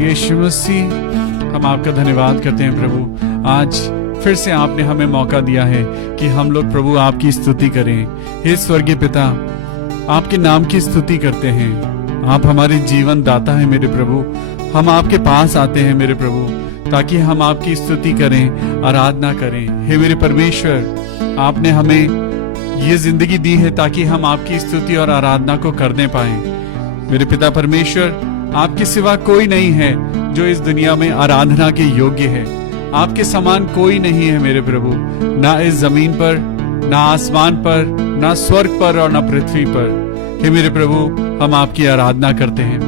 यीशु मसीह, हम आपका धन्यवाद करते हैं प्रभु। आज फिर से आपने हमें मौका दिया है कि हम लोग प्रभु आपकी स्तुति करें। हे स्वर्गीय पिता, आपके नाम की स्तुति करते हैं। आप हमारे जीवन दाता है मेरे प्रभु। हम आपके पास आते हैं मेरे प्रभु, ताकि हम आपकी स्तुति करें, आराधना करें। हे मेरे परमेश्वर, आपने हमें ये जिंदगी दी है ताकि हम आपकी स्तुति और आराधना को करने पाए। मेरे पिता परमेश्वर, आपके सिवा कोई नहीं है जो इस दुनिया में आराधना के योग्य है। आपके समान कोई नहीं है मेरे प्रभु, ना इस जमीन पर, ना आसमान पर, ना स्वर्ग पर और ना पृथ्वी पर। हे मेरे प्रभु, हम आपकी आराधना करते हैं।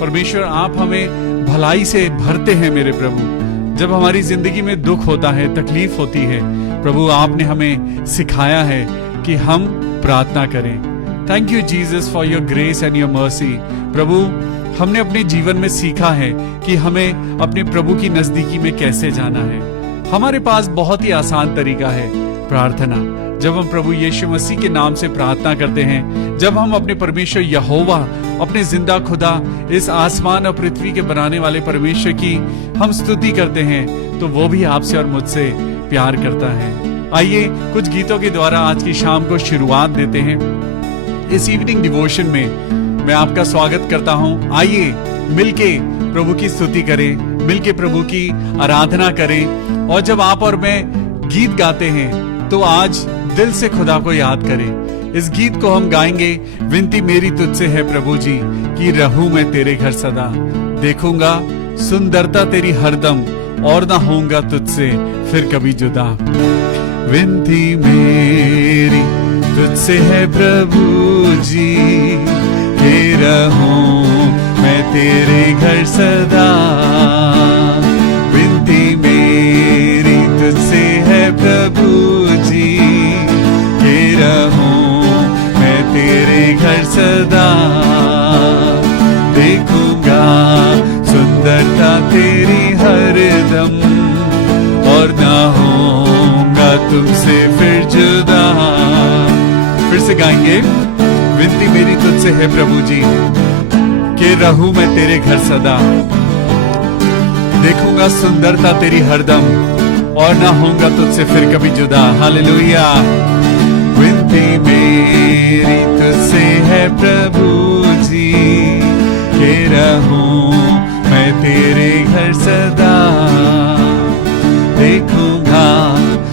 परमेश्वर, आप हमें भलाई से भरते हैं मेरे प्रभु। जब हमारी जिंदगी में दुख होता है, तकलीफ होती है, प्रभु आपने हमें सिखाया है कि हम प्रार्थना करें। Thank you Jesus for your grace and your mercy. प्रभु, हमने अपने जीवन में सीखा है कि हमें अपने प्रभु की नजदीकी में कैसे जाना है। हमारे पास बहुत ही आसान तरीका है, प्रार्थना। जब हम प्रभु यीशु मसीह के नाम से प्रार्थना करते हैं, जब हम अपने परमेश्वर यहोवा, अपने जिंदा खुदा, इस आसमान और पृथ्वी के बनाने वाले परमेश्वर की हम स्तुति करते हैं, तो वो भी आपसे और मुझसे प्यार करता है। आइए कुछ गीतों के द्वारा आज की शाम को शुरुआत देते हैं। इस इवनिंग डिवोशन में मैं आपका स्वागत करता हूं। आइए मिलके प्रभु की स्तुति करें, मिलके प्रभु की आराधना करें। और जब आप और मैं गीत गाते हैं तो आज दिल से खुदा को याद करें। इस गीत को हम गाएंगे, विनती मेरी तुझसे है प्रभु जी, कि रहूं मैं तेरे घर सदा। देखूंगा सुंदरता तेरी हरदम, और ना होऊंगा तुझसे फिर कभी जुदा। विनती मेरी तुझसे है प्रभु जी, कि रहूं मैं तेरे घर सदा। विनती मेरी तुझसे है प्रभु जी, कि रहूं मैं तेरे घर सदा। देखूंगा सुंदरता तेरी हरदम, और ना होऊंगा तुमसे फिर जुदा। फिर से गाएंगे, विनती मेरी तुझसे है प्रभु जी, कि रहूं मैं तेरे घर सदा। देखूंगा सुंदरता तेरी हरदम, और ना होऊंगा तुझसे फिर कभी जुदा। हालेलुया। विनती मेरी तुझसे है प्रभु जी, कि रहूं मैं तेरे घर सदा। देखूंगा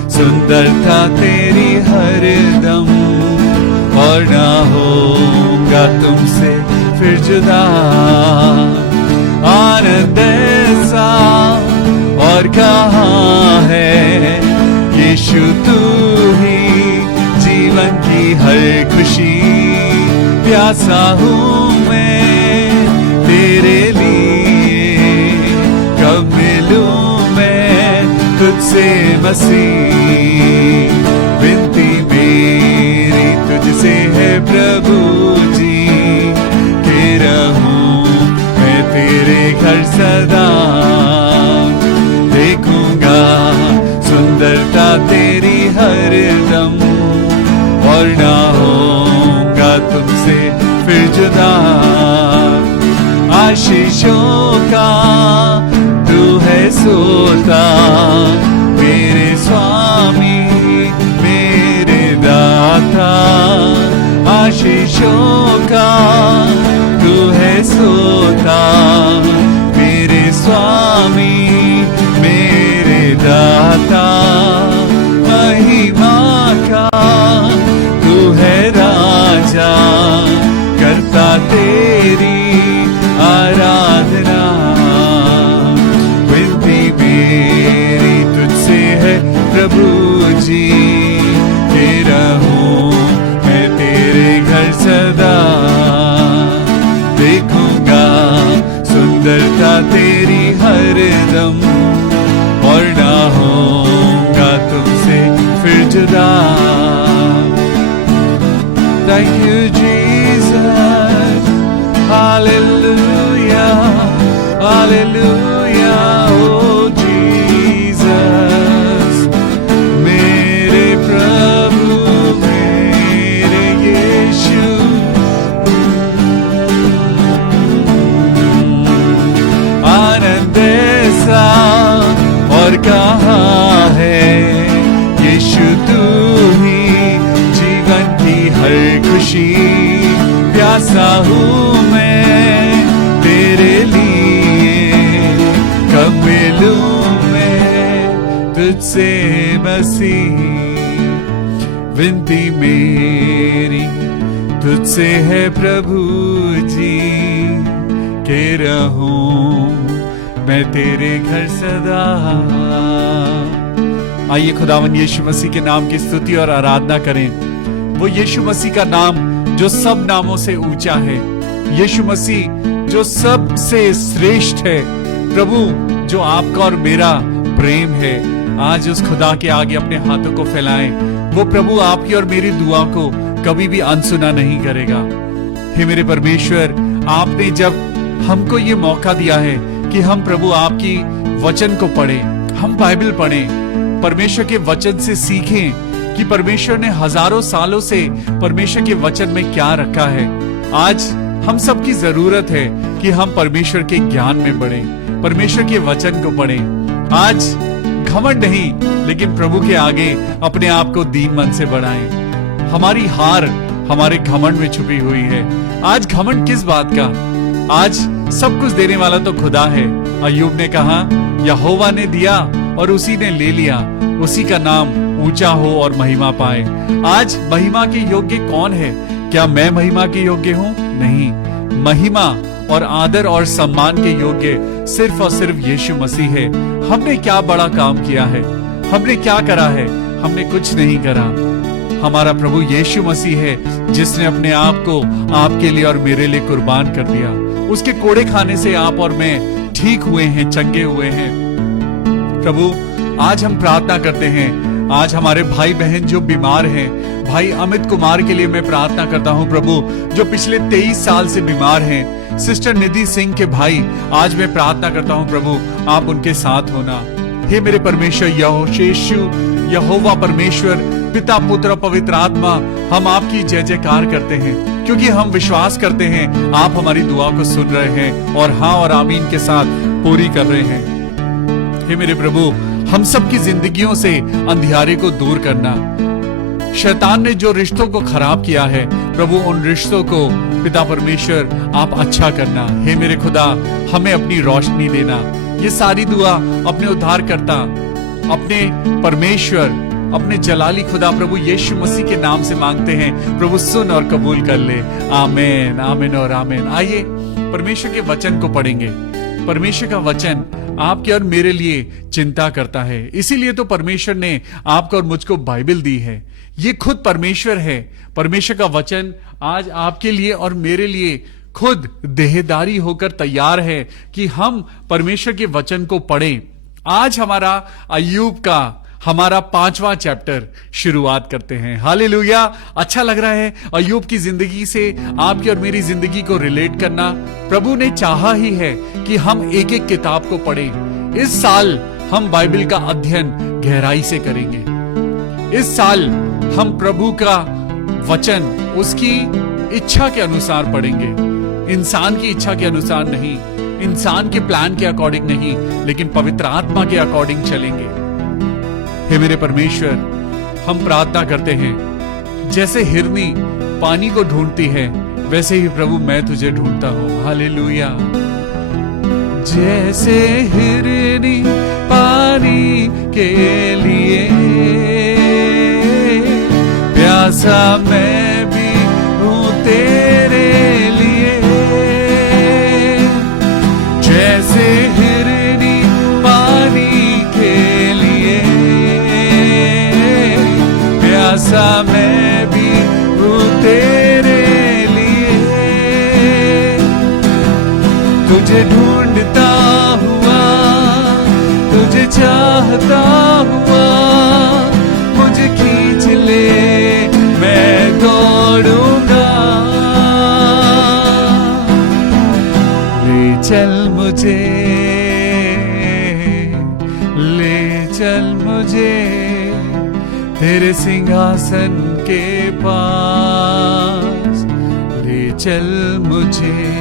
सुंदरता तेरी हरदम, और ना होऊंगा तुमसे फिर जुदा। आनंद ऐसा और कहाँ है, यीशु तू ही जीवन की हर खुशी। प्यासा हूँ मैं तेरे लिए, कब मिलूं मैं तुझसे मसीह। विनती मेरी तुझसे है प्रभु जी, कि रहूं मैं तेरे घर सदा। देखूंगा सुंदरता तेरी हरदम, और ना होऊंगा तुमसे फिर जुदा। आशीषों का तू है सोता, मेरे स्वामी मेरे दाता। आशीषों का तू है सोता, मेरे स्वामी मेरे दाता। महिमा का तू है राजा, करता तेरी आराधना। विनती मेरी तुझसे है प्रभु जी, कि रहूं मैं तेरे घर सदा। देखूंगा सुंदरता तेरी हरदम, और ना होऊंगा तुमसे फिर जुदा। Thank you Jesus, hallelujah, hallelujah, oh Jesus। मेरे प्रभु मेरे यीशु, ऐसा और कहाँ है। यीशु तू ही जीवन की हर खुशी, प्यासा हूँ मैं तेरे लिए, कब मिलूं मैं तुझसे मसीह। विनती मेरी तुझसे है प्रभु जी, के रहूं मैं तेरे घर सदा। आइए खुदावन यीशु मसीह के नाम की स्तुति और आराधना करें। वो यीशु मसीह का नाम जो सब नामों से ऊंचा है, यीशु मसीह जो सबसे श्रेष्ठ है, प्रभु जो आपका और मेरा प्रेम है। आज उस खुदा के आगे अपने हाथों को फैलाएं। वो प्रभु आपकी और मेरी दुआ को कभी भी अनसुना नहीं करेगा। हे मेरे परमेश्वर, आपने जब हमको ये मौका दिया है कि हम प्रभु आपकी वचन को पढ़ें, हम बाइबल पढ़ें, परमेश्वर के वचन से सीखें कि परमेश्वर ने हजारों सालों से परमेश्वर के वचन में क्या रखा है। आज हम सबकी जरूरत है कि हम परमेश्वर के ज्ञान में बढ़ें, परमेश्वर के वचन को पढ़ें। आज घमंड नहीं, लेकिन प्रभु के आगे अपने आप को दीन मन से बढ़ाएं। हमारी हार हमारे घमंड में छुपी हुई है। आज घमंड किस बात का? आज सब कुछ देने वाला तो खुदा है। अय्यूब ने कहा, यहोवा ने दिया और उसी ने ले लिया, उसी का नाम ऊंचा हो और महिमा पाए। आज महिमा के योग्य कौन है? क्या मैं महिमा के योग्य हूँ? नहीं, महिमा और आदर और सम्मान के योग्य सिर्फ और सिर्फ यीशु मसीह है। हमने क्या बड़ा काम किया है? हमने क्या करा है? हमने कुछ नहीं करा। हमारा प्रभु यीशु मसीह है जिसने अपने आप को आपके लिए और मेरे लिए कुर्बान कर दिया। उसके कोड़े खाने से आप और मैं ठीक हुए हैं, चंगे हुए हैं। प्रभु आज हम प्रार्थना करते हैं, आज हमारे भाई बहन जो बीमार हैं, भाई अमित कुमार के लिए मैं प्रार्थना करता हूं प्रभु, जो पिछले 23 साल से बीमार हैं। सिस्टर निधि सिंह के भाई, आज मैं प्रार्थना करता हूं प्रभु, आप उनके साथ होना। हे मेरे परमेश्वर यहोवा परमेश्वर, पिता पुत्र और पवित्र आत्मा, हम आपकी जय जयकार करते हैं क्योंकि हम विश्वास करते हैं आप हमारी दुआ को सुन रहे हैं और हाँ और आमीन के साथ पूरी कर रहे हैं। हे मेरे प्रभु, हम सबकी जिंदगियों से अंधियारे को दूर करना। शैतान ने जो रिश्तों को खराब किया है प्रभु, उन रिश्तों को पिता परमेश्वर आप अच्छा करना। हे मेरे खुदा, हमें अपनी रोशनी देना। ये सारी दुआ अपने उद्धारकर्ता, अपने परमेश्वर, अपने जलाली खुदा प्रभु यीशु मसीह के नाम से मांगते हैं। प्रभु सुन और कबूल कर ले। आमीन, आमीन और आमीन। आइए परमेश्वर के वचन को पढ़ेंगे। परमेश्वर का वचन आपके और मेरे लिए चिंता करता है, इसीलिए तो परमेश्वर ने आपको और मुझको बाइबल दी है। ये खुद परमेश्वर है। परमेश्वर का वचन आज आपके लिए और मेरे लिए खुद देहदारी होकर तैयार है कि हम परमेश्वर के वचन को पढ़ें। आज हमारा अय्यूब का हमारा 5वां चैप्टर शुरुआत करते हैं। हालेलुया। अच्छा लग रहा है अय्यूब की जिंदगी से आपकी और मेरी जिंदगी को रिलेट करना। प्रभु ने चाहा ही है कि हम एक एक किताब को पढ़ें। इस साल हम बाइबल का अध्ययन गहराई से करेंगे। इस साल हम प्रभु का वचन उसकी इच्छा के अनुसार पढ़ेंगे, इंसान की इच्छा के अनुसार नहीं, इंसान के प्लान के अकॉर्डिंग नहीं, लेकिन पवित्र आत्मा के अकॉर्डिंग चलेंगे। हे मेरे परमेश्वर, हम प्रार्थना करते हैं, जैसे हिरनी पानी को ढूंढती है वैसे ही प्रभु मैं तुझे ढूंढता हूं। हालेलुया। जैसे हिरनी पानी के लिए प्यासा मैं भी हूं तेरे लिए, जैसे हिरनी पानी के लिए प्यासा मैं भी हूं तेरे लिए। तुझे ढूंढता हुआ, तुझे चाहता हुआ, मुझे खींच ले मैं दौड़ूंगा। ले चल मुझे, ले चल मुझे तेरे सिंहासन के पास, ले चल मुझे।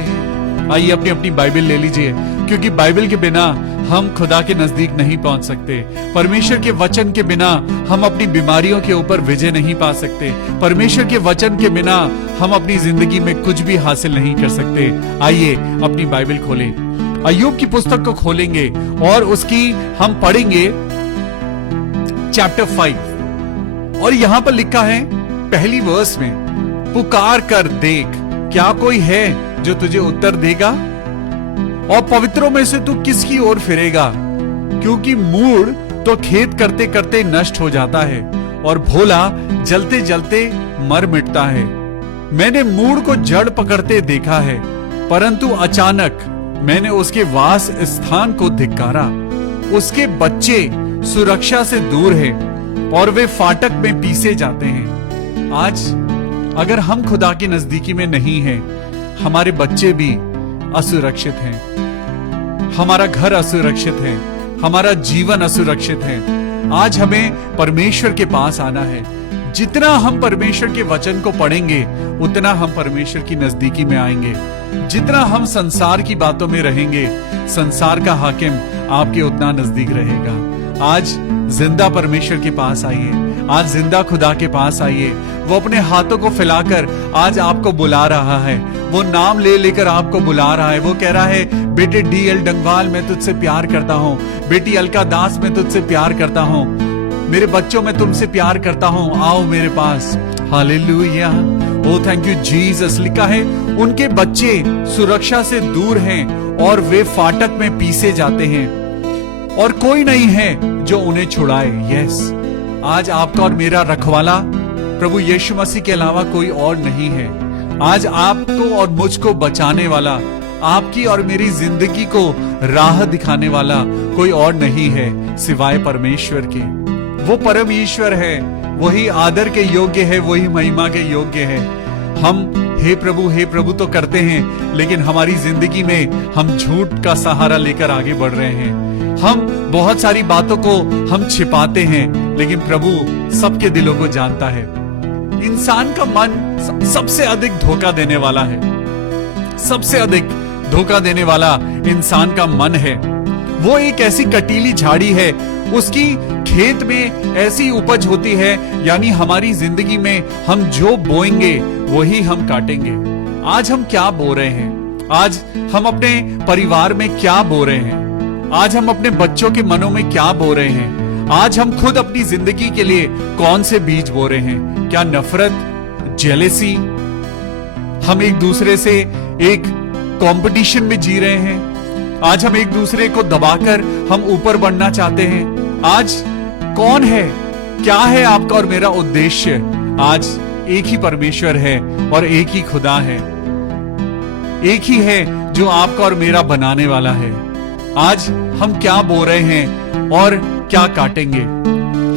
आइए अपनी अपनी बाइबल ले लीजिए, क्योंकि बाइबल के बिना हम खुदा के नजदीक नहीं पहुंच सकते। परमेश्वर के वचन के बिना हम अपनी बीमारियों के ऊपर विजय नहीं पा सकते। परमेश्वर के वचन के बिना हम अपनी जिंदगी में कुछ भी हासिल नहीं कर सकते। आइए अपनी बाइबल खोलें, अय्यूब की पुस्तक को खोलेंगे और उसकी हम पढ़ेंगे चैप्टर 5। और यहां पर लिखा है पहली वर्स में, पुकार कर देख, क्या कोई है जो तुझे उत्तर देगा? और पवित्रों में से तू किसकी ओर फिरेगा? क्योंकि मूढ़ तो खेत करते करते नष्ट हो जाता है और भोला जलते जलते मर मिटता है। मैंने मूढ़ को जड़ पकड़ते देखा है, परंतु अचानक मैंने उसके वास स्थान को धिक्कारा। उसके बच्चे सुरक्षा से दूर हैं और वे फाटक में पीसे जाते हैं। आज अगर हम खुदा की नजदीकी में नहीं हैं, हमारे बच्चे भी असुरक्षित हैं, हमारा घर असुरक्षित है, हमारा जीवन असुरक्षित है। आज हमें परमेश्वर के पास आना है। जितना हम परमेश्वर के वचन को पढ़ेंगे उतना हम परमेश्वर की नजदीकी में आएंगे। जितना हम संसार की बातों में रहेंगे, संसार का हाकिम आपके उतना नजदीक रहेगा। आज जिंदा परमेश्वर के पास आइए, आज जिंदा खुदा के पास आइए। वो अपने हाथों को फैलाकर आज आपको बुला रहा है, वो नाम ले लेकर आपको बुला रहा है। वो कह रहा है, बेटे डीएल डंगवाल मैं तुझसे प्यार करता हूँ, बेटी अलका दास मैं तुझसे प्यार करता हूँ, मेरे बच्चों मैं तुमसे प्यार करता हूँ, आओ मेरे पास। हालेलुया, ओ थैंक यू जीसस। लिखा है उनके बच्चे सुरक्षा से दूर हैं और वे फाटक में पीसे जाते हैं और कोई नहीं है जो उन्हें छुड़ाए। यस, आज आपका और मेरा रखवाला प्रभु यीशु मसीह के अलावा कोई और नहीं है। आज आपको और मुझको बचाने वाला, आपकी और मेरी जिंदगी को राह दिखाने वाला कोई और नहीं है सिवाय परमेश्वर के। वो परम ईश्वर है, वही आदर के योग्य है, वही महिमा के योग्य है। हम हे प्रभु तो करते हैं, लेकिन हमारी जिंदगी में हम झूठ का सहारा लेकर आगे बढ़ रहे हैं। हम बहुत सारी बातों को हम छिपाते हैं, लेकिन प्रभु सबके दिलों को जानता है। इंसान का मन सबसे अधिक धोखा देने वाला है, सबसे अधिक धोखा देने वाला इंसान का मन है। वो एक ऐसी कटीली झाड़ी है, उसकी खेत में ऐसी उपज होती है, यानी हमारी जिंदगी में हम जो बोएंगे वही हम काटेंगे। आज हम क्या बो रहे हैं? आज हम अपने परिवार में क्या बो रहे हैं? आज हम अपने बच्चों के मनों में क्या बो रहे हैं? आज हम खुद अपनी जिंदगी के लिए कौन से बीज बो रहे हैं? क्या नफरत, जेलेसी? हम एक दूसरे से एक कंपटीशन में जी रहे हैं। आज हम एक दूसरे को दबाकर हम ऊपर बढ़ना चाहते हैं। आज कौन है, क्या है आपका और मेरा उद्देश्य? आज एक ही परमेश्वर है और एक ही खुदा है, एक ही है जो आपका और मेरा बनाने वाला है। आज हम क्या बो रहे हैं और क्या काटेंगे?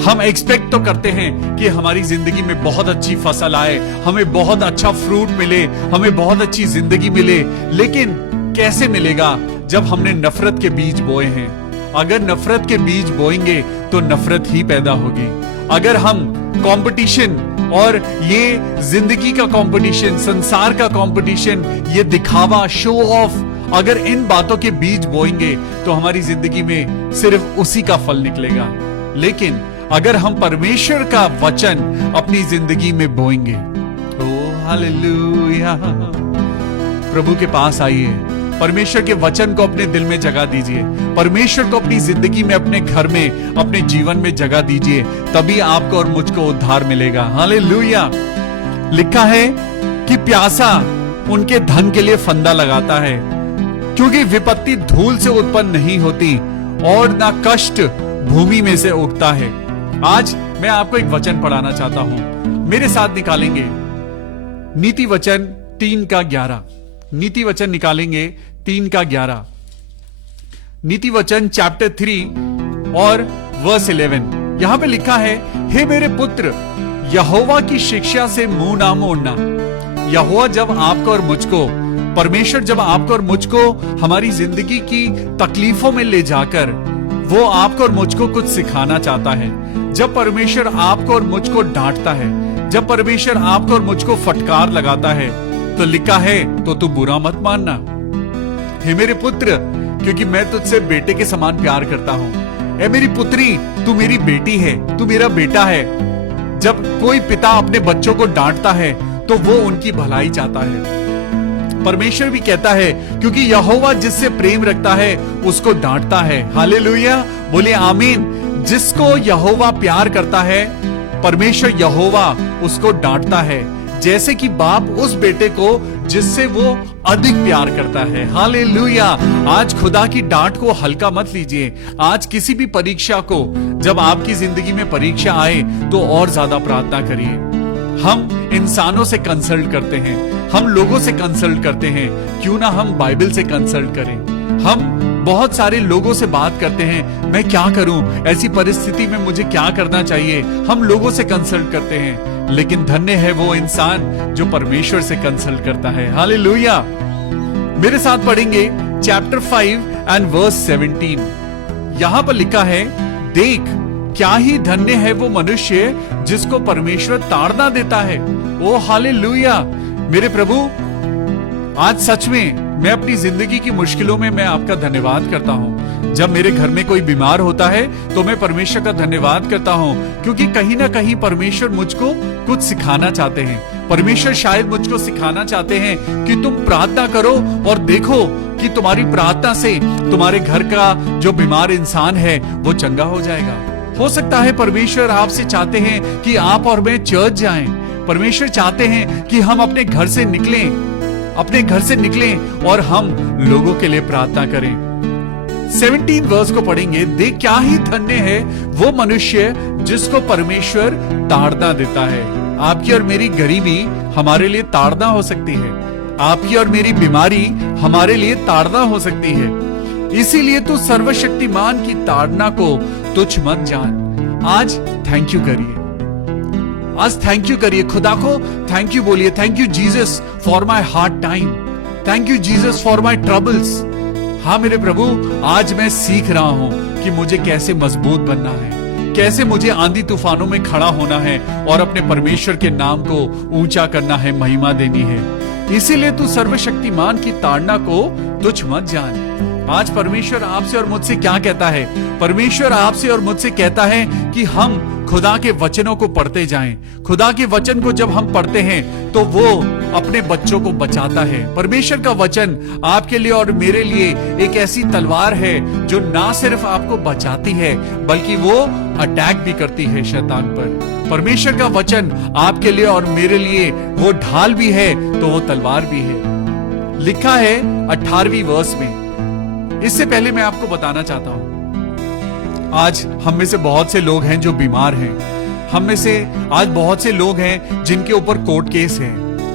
हम एक्सपेक्ट तो करते हैं कि हमारी जिंदगी में बहुत अच्छी फसल आए, हमें बहुत अच्छा फ्रूट मिले, हमें बहुत अच्छी जिंदगी मिले, लेकिन कैसे मिलेगा जब हमने नफरत के बीज बोए हैं? अगर नफरत के बीज बोएंगे तो नफरत ही पैदा होगी। अगर हम कंपटीशन और ये जिंदगी का कंपटीशन, संसार का कंपटीशन, ये दिखावा, शो ऑफ, अगर इन बातों के बीज बोएंगे तो हमारी जिंदगी में सिर्फ उसी का फल निकलेगा। लेकिन अगर हम परमेश्वर का वचन अपनी जिंदगी में बोएंगे, ओ हालेलुया, प्रभु के पास आइए, परमेश्वर के वचन को अपने दिल में जगह दीजिए, परमेश्वर को अपनी जिंदगी में, अपने घर में, अपने जीवन में जगह दीजिए, तभी आपको और मुझको उद्धार मिलेगा। हालेलुया। लिखा है कि प्यासा उनके धन के लिए फंदा लगाता है, क्योंकि विपत्ति धूल से उत्पन्न नहीं होती और ना कष्ट भूमि में से उगता है। आज मैं आपको एक वचन पढ़ाना चाहता हूं, मेरे साथ निकालेंगे नीति वचन 3:11। नीति वचन निकालेंगे 3:11। नीति वचन चैप्टर 3 और वर्स 11। यहां पे लिखा है, हे मेरे पुत्र, यहोवा की शिक्षा से मुंह ना मोड़ना। यहोवा जब आपको और मुझको, परमेश्वर जब आपको और मुझको हमारी जिंदगी की तकलीफों में ले जाकर वो आपको और मुझको कुछ सिखाना चाहता है, जब परमेश्वर आपको और मुझको डांटता है, जब परमेश्वर आपको और मुझको फटकार लगाता है, तो लिखा है तो तू बुरा मत मानना। हे मेरे पुत्र, क्योंकि मैं तुझसे बेटे के समान प्यार करता हूं। ए मेरी पुत्री, तू मेरी बेटी है, तू मेरा बेटा है। जब कोई पिता अपने बच्चों को डांटता है तो वो उनकी भलाई चाहता है। परमेश्वर भी कहता है, क्योंकि यहोवा जिससे प्रेम रखता है उसको डांटता है। हालेलुया, बोले आमीन। जिसको यहोवा प्यार करता है, परमेश्वर यहोवा उसको डांटता है, जैसे कि बाप उस बेटे को जिससे वो अधिक प्यार करता है। हालेलुया। आज खुदा की डांट को हल्का मत लीजिए। आज किसी भी परीक्षा को, जब आपकी जिंदगी में परीक्षा आए तो और ज्यादा प्रार्थना करिए। हम इंसानों से कंसल्ट करते हैं, हम लोगों से कंसल्ट करते हैं, क्यों ना हम बाइबल से कंसल्ट करें। हम बहुत सारे लोगों से बात करते हैं, मैं क्या करूं, ऐसी परिस्थिति में मुझे क्या करना चाहिए। हम लोगों से कंसल्ट करते हैं, लेकिन धन्य है वो इंसान जो परमेश्वर से कंसल्ट करता है। हालेलुया। मेरे साथ पढ़ेंगे चैप्टर 5 एंड वर्स 17। यहां पर लिखा है, देख क्या ही धन्य है वो मनुष्य जिसको परमेश्वर ताड़ना देता है। ओ हालेलुया। मेरे प्रभु, आज सच में मैं अपनी जिंदगी की मुश्किलों में मैं आपका धन्यवाद करता हूं। जब मेरे घर में कोई बीमार होता है तो मैं परमेश्वर का धन्यवाद करता हूं, क्योंकि कहीं ना कहीं परमेश्वर मुझको कुछ सिखाना चाहते हैं। परमेश्वर शायद मुझको सिखाना चाहते हैं कि तुम प्रार्थना करो और देखो कि तुम्हारी प्रार्थना से तुम्हारे घर का जो बीमार इंसान है वो चंगा हो जाएगा। हो सकता है परमेश्वर आपसे चाहते हैं कि आप और मैं चर्च जाएं। परमेश्वर चाहते हैं कि हम अपने घर से निकलें और हम लोगों के लिए प्रार्थना करें। 17 वर्स को पढ़ेंगे। देख क्या ही धन्य है वो मनुष्य जिसको परमेश्वर ताड़ना देता है। आपकी और मेरी गरीबी हमारे लिए ताड़ना हो सकती है, आपकी और मेरी बीमारी हमारे लिए ताड़ना हो सकती है। इसीलिए तू सर्वशक्तिमान की ताड़ना को तुच्छ मत जान। आज थैंक यू करिए, आज थैंक यू करिए, खुदा को थैंक यू बोलिए। Thank you Jesus for my hard time, thank you Jesus for my troubles. हाँ मेरे प्रभु, आज मैं सीख रहा हूं कि मुझे कैसे मजबूत बनना है, कैसे मुझे आंधी तूफानों में खड़ा होना है और अपने परमेश्वर के नाम को ऊंचा करना है, महिमा देनी है। इसीलिए तू सर्वशक्तिमान की ताड़ना को तुच्छ मत जान। आज परमेश्वर आपसे और मुझसे क्या कहता है? परमेश्वर आपसे और मुझसे कहता है कि हम खुदा के वचनों को पढ़ते जाएं। खुदा के वचन को जब हम पढ़ते हैं तो वो अपने बच्चों को बचाता है। परमेश्वर का वचन आपके लिए और मेरे लिए एक ऐसी तलवार है जो ना सिर्फ आपको बचाती है बल्कि वो अटैक भी करती है शैतान पर। परमेश्वर का वचन आपके लिए और मेरे लिए वो ढाल भी है तो वो तलवार भी है। लिखा है 18वीं वर्स में। इससे पहले मैं आपको बताना चाहता हूं, आज हम में से बहुत से लोग हैं जो बीमार हैं। हम में से आज बहुत से लोग हैं जिनके ऊपर कोर्ट केस है।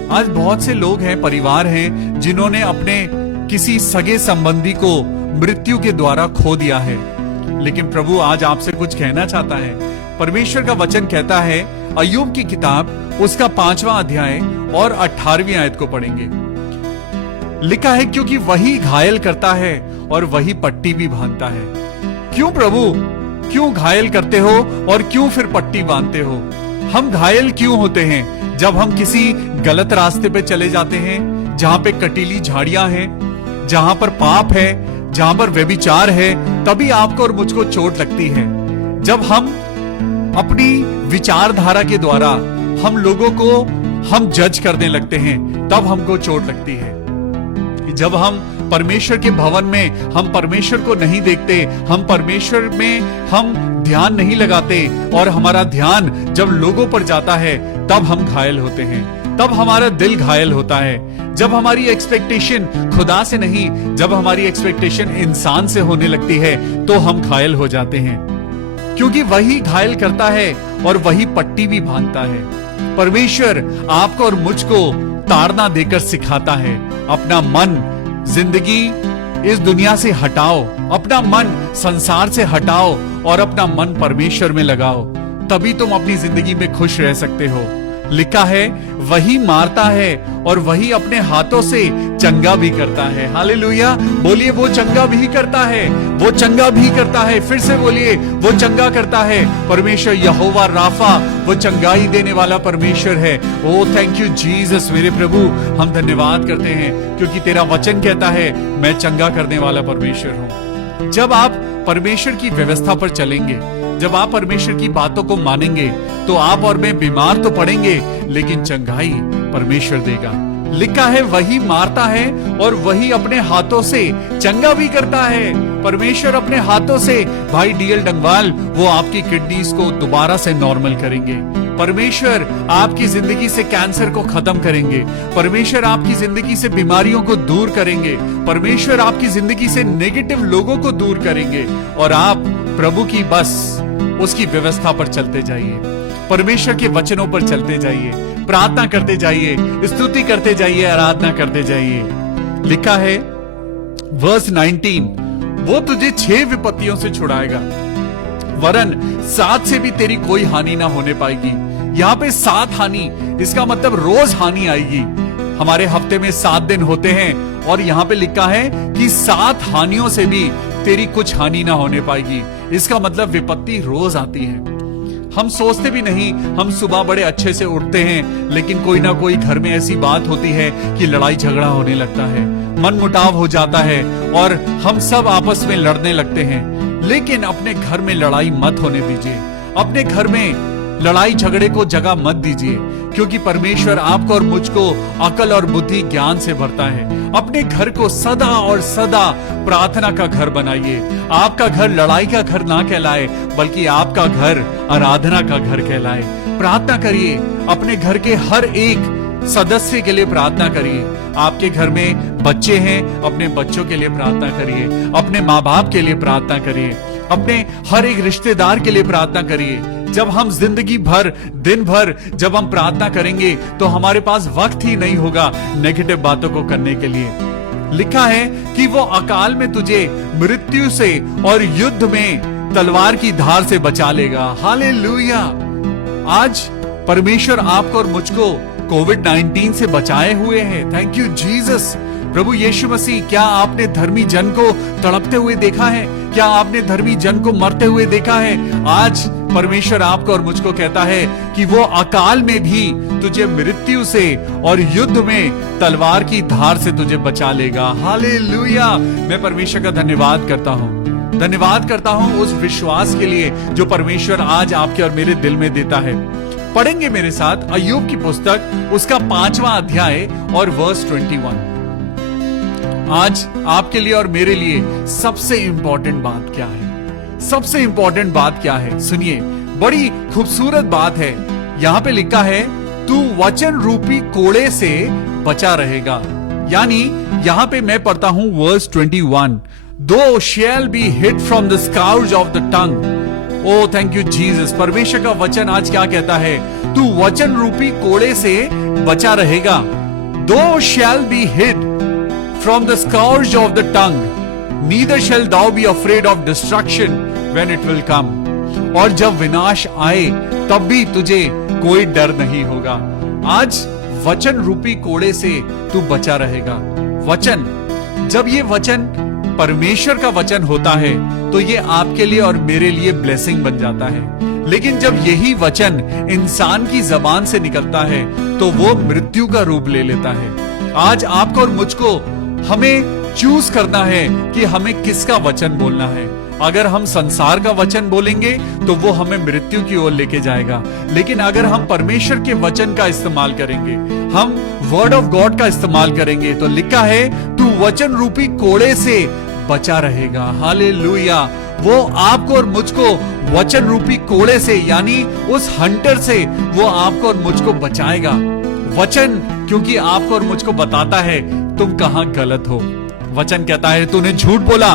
आज बहुत से लोग हैं, परिवार हैं, जिन्होंने अपने किसी सगे संबंधी को मृत्यु के द्वारा खो दिया है। लेकिन प्रभु आज आपसे कुछ कहना चाहता है। परमेश्वर का वचन कहता है, अय्यूब की किताब उसका 5वां अध्याय और 18वीं आयत को पढ़ेंगे। लिखा है, क्योंकि वही घायल करता है और वही पट्टी भी बांधता है। क्यों प्रभु, क्यों घायल करते हो और क्यों फिर पट्टी बांधते हो? हम घायल क्यों होते हैं? जब हम किसी गलत रास्ते पे चले जाते हैं, जहां पे कटीली झाड़ियां हैं, जहां पर पाप है, जहां पर व्यभिचार है, तभी आपको और मुझको चोट लगती है। जब हम अपनी विचारधारा के द्वारा हम लोगों को हम जज करने लगते हैं, तब हमको चोट लगती है। जब हम परमेश्वर के भवन में हम परमेश्वर को नहीं देखते, हम परमेश्वर में हम ध्यान नहीं लगाते और हमारा ध्यान जब लोगों पर जाता है, तब हम घायल होते हैं, तब हमारा दिल घायल होता है। जब हमारी एक्सपेक्टेशन खुदा से नहीं, जब हमारी एक्सपेक्टेशन इंसान से होने लगती है, तो हम घायल हो जाते हैं। क्योंकि वही घायल करता है और वही पट्टी भी बांधता है। परमेश्वर आपको और मुझको ताड़ना देकर सिखाता है, अपना मन जिंदगी इस दुनिया से हटाओ, अपना मन संसार से हटाओ और अपना मन परमेश्वर में लगाओ। तभी तुम अपनी जिंदगी में खुश रह सकते हो, लिखा है वही मारता है और वही अपने हाथों से चंगा भी करता है। हालेलुया, बोलिए वो चंगा भी करता है, वो चंगा भी करता है। फिर से बोलिए वो चंगा करता है। परमेश्वर यहोवा राफा, वो चंगाई देने वाला परमेश्वर है। ओ थैंक यू जीसस, मेरे प्रभु हम धन्यवाद करते हैं क्योंकि तेरा वचन कहता है मैं चंगा करने वाला परमेश्वर हूं। जब आप परमेश्वर की व्यवस्था पर चलेंगे, जब आप परमेश्वर की बातों को मानेंगे, तो आप और मैं बीमार तो पड़ेंगे लेकिन चंगाई परमेश्वर देगा। लिखा है वही मारता है और वही अपने हाथों से चंगा भी करता है। परमेश्वर अपने हाथों से, भाई डीएल डंगवाल, वो आपकी किडनीज को दोबारा से नॉर्मल करेंगे। परमेश्वर आपकी जिंदगी से कैंसर को खत्म करेंगे। परमेश्वर आपकी जिंदगी से बीमारियों को दूर करेंगे। परमेश्वर आपकी जिंदगी से नेगेटिव लोगों को दूर करेंगे और आप प्रभु की बस उसकी व्यवस्था पर चलते जाइए, परमेश्वर के वचनों पर चलते जाइए, प्रार्थना करते जाइए, स्तुति करते जाइए, आराधना करते जाइए। लिखा है वर्स 19, वो तुझे 6 विपत्तियों से छुड़ाएगा, वरन 7 से भी तेरी कोई हानि ना होने पाएगी। यहाँ पे 7 हानि, इसका मतलब रोज हानि आएगी। हमारे हफ्ते में 7 दिन होते हैं और यहाँ पे लिखा है कि 7 हानियों से भी तेरी कुछ हानि ना होने पाएगी। इसका मतलब विपत्ति रोज आती है। हम सोचते भी नहीं, हम सुबह बड़े अच्छे से उठते हैं लेकिन कोई ना कोई घर में ऐसी बात होती है कि लड़ाई झगड़ा होने लगता है, मन मुटाव हो जाता है और हम सब आपस में लड़ने लगते हैं। लेकिन अपने घर में लड़ाई मत होने दीजिए, अपने घर में लड़ाई झगड़े को जगह मत दीजिए, क्योंकि परमेश्वर आपको और मुझको अकल और बुद्धि ज्ञान से भरता है। अपने घर को सदा और सदा प्रार्थना का घर बनाइए। आपका घर लड़ाई का घर ना कहलाए, बल्कि आपका घर आराधना का घर कहलाए। प्रार्थना करिए, अपने घर के हर एक सदस्य के लिए प्रार्थना करिए। आपके घर में बच्चे हैं, अपने बच्चों के लिए प्रार्थना करिए, अपने माँ बाप के लिए प्रार्थना करिए, अपने हर एक रिश्तेदार के लिए प्रार्थना करिए। जब हम जिंदगी भर, दिन भर जब हम प्रार्थना करेंगे तो हमारे पास वक्त ही नहीं होगा नेगेटिव बातों को करने के लिए। लिखा है कि वो अकाल में तुझे मृत्यु से और युद्ध में तलवार की धार से बचा लेगा। हालेलुया। आज परमेश्वर आपको और मुझको कोविड-19 से बचाए हुए हैं। Thank you Jesus. प्रभु यीशु मसीह, क्या आपने धर्मी जन को तड़पते हुए देखा है? क्या आपने धर्मी जन को मरते हुए देखा है? आज परमेश्वर आपको और मुझको कहता है कि वो अकाल में भी तुझे मृत्यु से और युद्ध में तलवार की धार से तुझे बचा लेगा। हालेलुया। मैं परमेश्वर का धन्यवाद करता हूँ, धन्यवाद करता हूँ उस विश्वास के लिए जो परमेश्वर आज आपके और मेरे दिल में देता है। पढ़ेंगे मेरे साथ अय्यूब की पुस्तक, उसका 5वां अध्याय और वर्स 21। आज आपके लिए और मेरे लिए सबसे इंपॉर्टेंट बात क्या है? सबसे इंपॉर्टेंट बात क्या है? सुनिए, बड़ी खूबसूरत बात है। यहाँ पे लिखा है तू वचन रूपी कोड़े से बचा रहेगा। यानी यहाँ पे मैं पढ़ता हूँ verse 21, thou shall be hid from the scourge of the tongue. ओ थैंक यू जीसस। परमेश्वर का वचन आज क्या कहता है? तू वचन रूपी कोड़े से बचा रहेगा। Thou shall be hid from the scourge of the tongue, neither shall thou be afraid of destruction when it will come. और जब विनाश आए तब भी तुझे कोई डर नहीं होगा। आज वचन रूपी कोड़े से तू बचा रहेगा। वचन, जब ये वचन परमेश्वर का वचन होता है तो ये आपके लिए और मेरे लिए ब्लेसिंग बन जाता है। लेकिन जब यही वचन इंसान की जबान से निकलता है तो वो मृत्यु का रूप ले लेता है। आज आपको और मुझको हमें चूज करना है कि हमें किसका वचन बोलना है। अगर हम संसार का वचन बोलेंगे तो वो हमें मृत्यु की ओर लेके जाएगा। लेकिन अगर हम परमेश्वर के वचन का इस्तेमाल करेंगे, हम वर्ड ऑफ गॉड का इस्तेमाल करेंगे, तो लिखा है तू वचन रूपी कोड़े से बचा रहेगा। हालेलुया। वो आपको और मुझको वचन रूपी कोड़े से, यानी उस हंटर से वो आपको और मुझको बचाएगा। वचन क्योंकि आपको और मुझको बताता है तुम कहां गलत हो। वचन कहता है तूने झूठ बोला,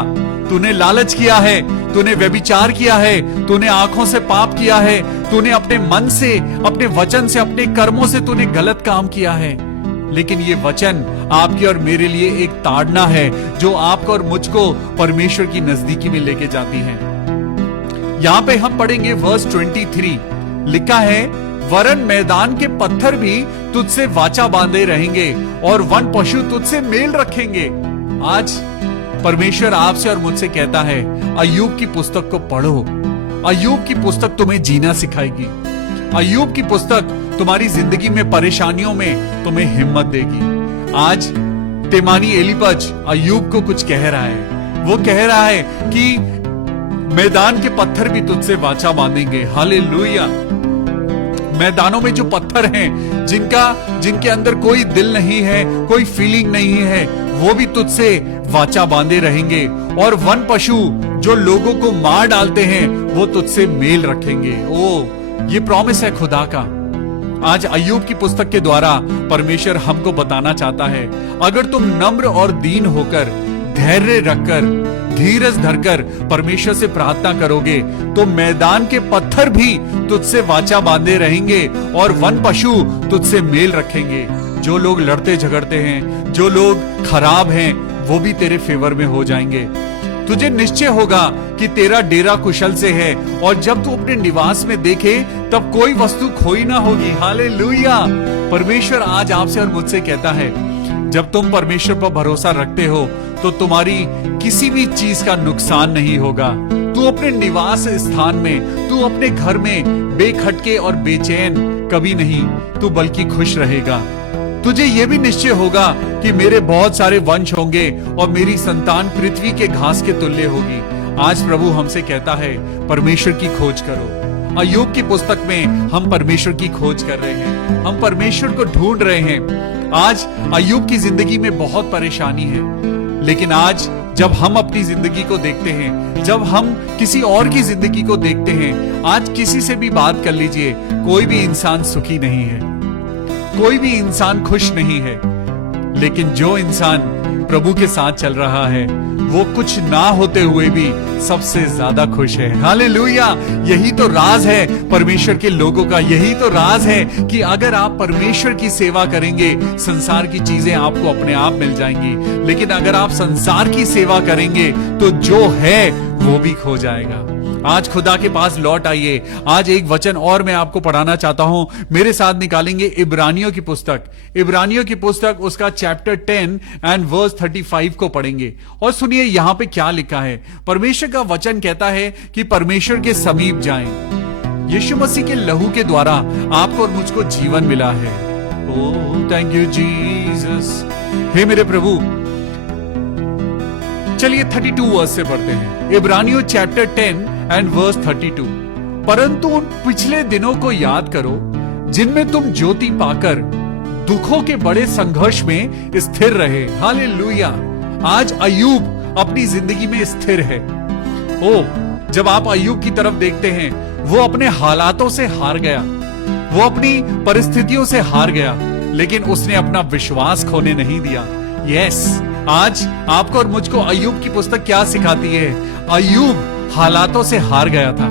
तूने लालच किया है, तूने व्यभिचार किया है, तूने आंखों से पाप किया है, तूने अपने मन से, अपने वचन से, अपने कर्मों से तूने गलत काम किया है। लेकिन ये वचन आपके और मेरे लिए एक ताड़ना है जो आपको और मुझको परमेश्वर की नजदीकी में लेके जाती है। यहां पे हम पढ़ेंगे वर्स 23। लिखा है वरन मैदान के पत्थर भी तुझसे वाचा बांधे रहेंगे और वन पशु तुझसे मेल रखेंगे। आज परमेश्वर आपसे और मुझसे कहता है, अय्यूब की पुस्तक को पढ़ो। अय्यूब की पुस्तक तुम्हें जीना सिखाएगी। अय्यूब की पुस्तक तुम्हारी जिंदगी में परेशानियों में तुम्हें हिम्मत देगी। आज तेमानी एलीपज अय्यूब को कुछ कह रहा है। वो कह रहा है कि मैदान के पत्थर भी तुझसे वाचा बांधेंगे। हालेलुया। मैदानों में जो पत्थर हैं, जिनके अंदर कोई दिल नहीं है, कोई फीलिंग नहीं है, वो भी तुझसे वाचा बांधे रहेंगे। और वन पशु जो लोगों को मार डालते हैं, वो तुझसे मेल रखेंगे। ये प्रॉमिस है खुदा का। आज अय्यूब की पुस्तक के द्वारा परमेश्वर हमको बताना चाहता है, अगर तुम नम्र और दीन होकर, धैर्य रखकर, धीरज धरकर परमेश्वर से प्रार्थना करोगे, तो मैदान के पत्थर भी तुझसे वाचा बांधे रहेंगे और वन पशु तुझसे मेल रखेंगे। जो लोग लड़ते झगड़ते हैं, जो लोग खराब हैं, वो भी तेरे फेवर में हो जाएंगे। तुझे निश्चय होगा कि तेरा डेरा कुशल से है, और जब तू अपने निवास में देखे तब कोई वस्तु खोई ना होगी। हालेलुया। परमेश्वर आज आपसे और मुझसे कहता है, जब तुम परमेश्वर पर भरोसा रखते हो तो तुम्हारी किसी भी चीज का नुकसान नहीं होगा। तू अपने निवास स्थान में, तू अपने घर में बेखटके और बेचैन कभी नहीं, तू बल्कि खुश रहेगा। तुझे यह भी निश्चय होगा कि मेरे बहुत सारे वंश होंगे और मेरी संतान पृथ्वी के घास के तुल्य होगी। आज प्रभु हमसे कहता है, परमेश्वर की खोज करो। अय्यूब की पुस्तक में हम परमेश्वर की खोज कर रहे हैं, हम परमेश्वर को ढूंढ रहे हैं। आज अय्यूब की जिंदगी में बहुत परेशानी है, लेकिन आज जब हम अपनी जिंदगी को देखते हैं, जब हम किसी और की जिंदगी को देखते हैं, आज किसी से भी बात कर लीजिए, कोई भी इंसान सुखी नहीं है, कोई भी इंसान खुश नहीं है। लेकिन जो इंसान प्रभु के साथ चल रहा है, वो कुछ ना होते हुए भी सबसे ज्यादा खुश है। हालेलुया। यही तो राज है परमेश्वर के लोगों का। यही तो राज है कि अगर आप परमेश्वर की सेवा करेंगे, संसार की चीजें आपको अपने आप मिल जाएंगी। लेकिन अगर आप संसार की सेवा करेंगे तो जो है वो भी खो जाएगा। आज खुदा के पास लौट आइए। आज एक वचन और मैं आपको पढ़ाना चाहता हूं। मेरे साथ निकालेंगे इब्रानियों की पुस्तक। इब्रानियों की पुस्तक उसका चैप्टर 10 एंड वर्स 35 को पढ़ेंगे। और सुनिए यहां पे क्या लिखा है। परमेश्वर का वचन कहता है कि परमेश्वर के समीप जाएं। यीशु मसीह के लहू के द्वारा आपको और मुझको जीवन मिला है। Oh thank you Jesus. हे मेरे प्रभु, चलिए 32 वर्स से पढ़ते हैं। इब्रानियों चैप्टर 10 एंड वर्स 32। परंतु उन पिछले दिनों को याद करो जिनमें तुम ज्योति पाकर दुखों के बड़े संघर्ष में स्थिर रहे। हालेलुया। आज अय्यूब अपनी जिंदगी में स्थिर है। जब आप अय्यूब की तरफ देखते हैं, वो अपने हालातों से हार गया, वो अपनी परिस्थितियों से हार गया, लेकिन उसने अपना विश्वास खोने नहीं दिया। यस, आज आपको और मुझको अय्यूब की पुस्तक क्या सिखाती है? अय्यूब हालातों से हार गया था,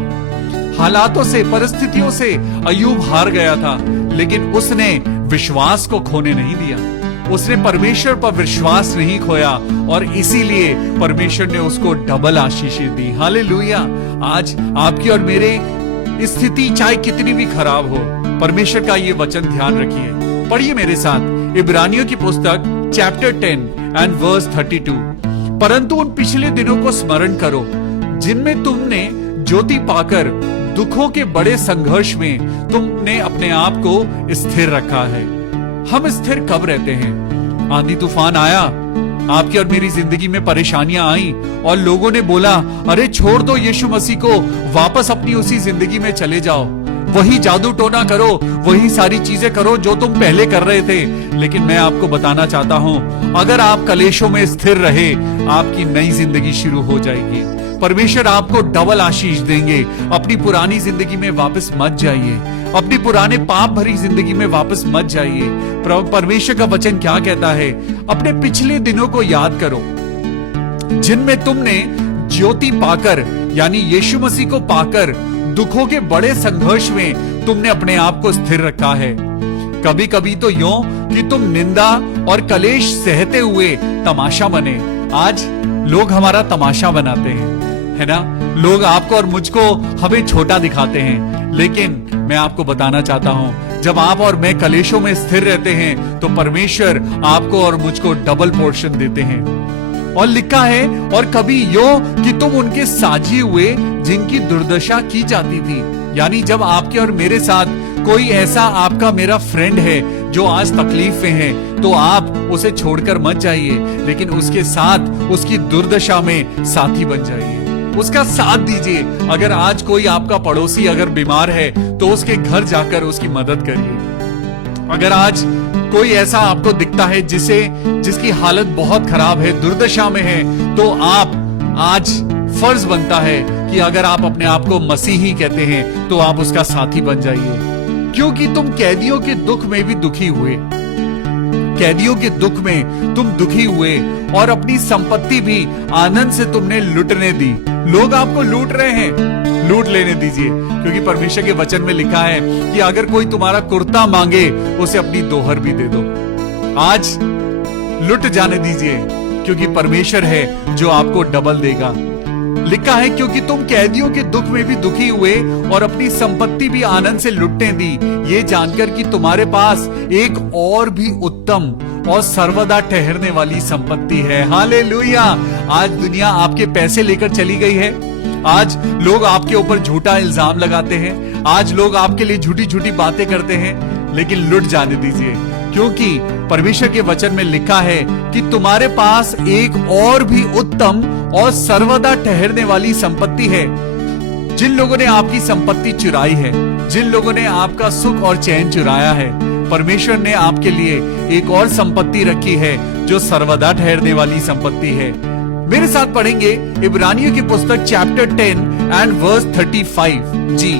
हालातों से, परिस्थितियों से अय्यूब हार गया था, लेकिन उसने विश्वास को खोने नहीं दिया। उसने परमेश्वर पर विश्वास नहीं खोया और इसीलिए परमेश्वर ने उसको डबल आशीषें दी। हालेलुया। आज आपकी और मेरे स्थिति चाहे कितनी भी खराब हो, परमेश्वर का ये वचन ध्यान रखिए। पढ़िए मेरे साथ इब्रानियों की पुस्तक चैप्टर 10 एंड वर्स 32। परंतु उन पिछले दिनों को स्मरण करो जिनमें तुमने ज्योति पाकर दुखों के बड़े संघर्ष में तुमने अपने आप को स्थिर रखा है। हम स्थिर कब रहते हैं? आंधी तूफान आया, आपकी और मेरी जिंदगी में परेशानियां आई और लोगों ने बोला, अरे छोड़ दो यीशु मसीह को, वापस अपनी उसी जिंदगी में चले जाओ, वही जादू टोना करो, वही सारी चीजें करो जो तुम पहले कर रहे थे। लेकिन मैं आपको बताना चाहता हूं, अगर आप कलेशों में स्थिर रहे, आपकी नई जिंदगी शुरू हो जाएगी। परमेश्वर आपको डबल आशीष देंगे। अपनी पुरानी जिंदगी में वापस मत जाइए, अपनी पुराने पाप भरी जिंदगी में वापस मत जाइए। परमेश्वर का वचन क्या कहता है? अपने पिछले दिनों को याद करो जिनमें तुमने ज्योति पाकर, यानी यीशु मसीह को पाकर दुखों के बड़े संघर्ष में तुमने अपने आप को स्थिर रखा है। कभी कभी तो यूं कि तुम निंदा और कलेश सहते हुए तमाशा बने। आज लोग हमारा तमाशा बनाते हैं, है ना। लोग आपको और मुझको हमें छोटा दिखाते हैं, लेकिन मैं आपको बताना चाहता हूं, जब आप और मैं कलेशों में स्थिर रहते हैं तो परमेश्वर आपको और मुझको डबल पोर्शन देते हैं। और लिखा है, और कभी यो कि तुम उनके साझी हुए जिनकी दुर्दशा की जाती थी। यानी जब आपके और मेरे साथ कोई ऐसा आपका मेरा फ्रेंड है जो आज तकलीफ में है, तो आप उसे छोड़कर मत जाइए, लेकिन उसके साथ उसकी दुर्दशा में साथी बन जाइए, उसका साथ दीजिए। अगर आज कोई आपका पड़ोसी अगर बीमार है तो उसके घर जाकर उसकी मदद करिए। अगर आज कोई ऐसा आपको दिखता है जिसकी हालत बहुत खराब है, दुर्दशा में है, तो आप आज फर्ज बनता है कि अगर आप अपने आप को मसीही कहते हैं तो आप उसका साथी बन जाइए। क्योंकि तुम कैदियों के दुख में भी दुखी हुए, कैदियों के दुख में तुम दुखी हुए, और अपनी संपत्ति भी आनंद से तुमने लुटने दी। लोग आपको लूट रहे हैं, लूट लेने दीजिए, क्योंकि परमेश्वर के वचन में लिखा है कि अगर कोई तुम्हारा कुर्ता मांगे उसे अपनी दोहर भी दे दो। आज लुट जाने दीजिए, क्योंकि परमेश्वर है जो आपको डबल देगा। लिखा है, क्योंकि तुम कैदियों के दुख में भी दुखी हुए और अपनी संपत्ति भी आनंद से लुटने दी, ये जानकर कि तुम्हारे पास एक और भी उत्तम और सर्वदा ठहरने वाली संपत्ति है। हालेलुया। आज दुनिया आपके पैसे लेकर चली गई है, आज लोग आपके ऊपर झूठा इल्जाम लगाते हैं, आज लोग आपके लिए झूठी झूठी बातें करते हैं, लेकिन लुट जाने दीजिए, क्योंकि परमेश्वर के वचन में लिखा है कि तुम्हारे पास एक और भी उत्तम और सर्वदा ठहरने वाली संपत्ति है। जिन लोगों ने आपकी संपत्ति चुराई है, जिन लोगों ने आपका सुख और चैन चुराया है, परमेश्वर ने आपके लिए एक और संपत्ति रखी है जो सर्वदा ठहरने वाली संपत्ति है। मेरे साथ पढ़ेंगे इब्रानियों की पुस्तक चैप्टर 10 एंड वर्स 35। जी,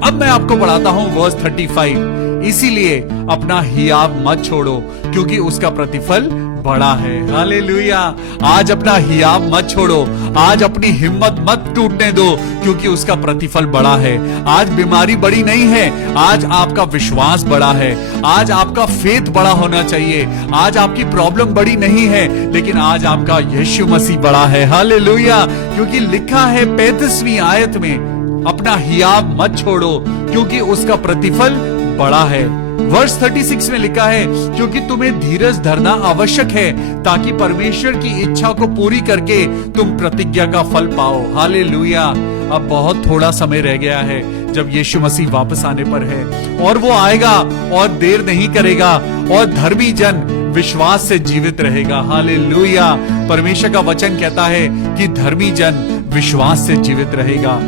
अब मैं आपको पढ़ाता हूं वर्स 35। इसीलिए अपना हियाव मत छोड़ो, क्योंकि उसका प्रतिफल बड़ा है। हालेलुया। आज अपना हियाव मत छोड़ो, आज अपनी हिम्मत मत टूटने दो, क्योंकि उसका प्रतिफल बड़ा है। आज बीमारी बड़ी नहीं है, आज आपका विश्वास बड़ा है, आज आपका फेथ बड़ा होना चाहिए। आज आपकी प्रॉब्लम बड़ी नहीं है, लेकिन आज आपका यीशु मसीह बड़ा है। हालेलुया। क्योंकि लिखा है 35वीं आयत में, अपना हियाव मत छोड़ो, क्योंकि उसका प्रतिफल बड़ा है। वर्ष 36 में लिखा है, क्योंकि तुम्हें धीरज धरना आवश्यक है, ताकि परमेश्वर की इच्छा को पूरी करके तुम प्रतिज्ञा का फल पाओ। हालेलुया। अब बहुत थोड़ा समय रह गया है जब यीशु मसीह वापस आने पर है, और वो आएगा और देर नहीं करेगा, और धर्मी जन विश्वास से जीवित रहेगा। हालेलुया। परमेश्वर का वचन कहता है कि धर्मी जन विश्वास से जीवित रहेगा।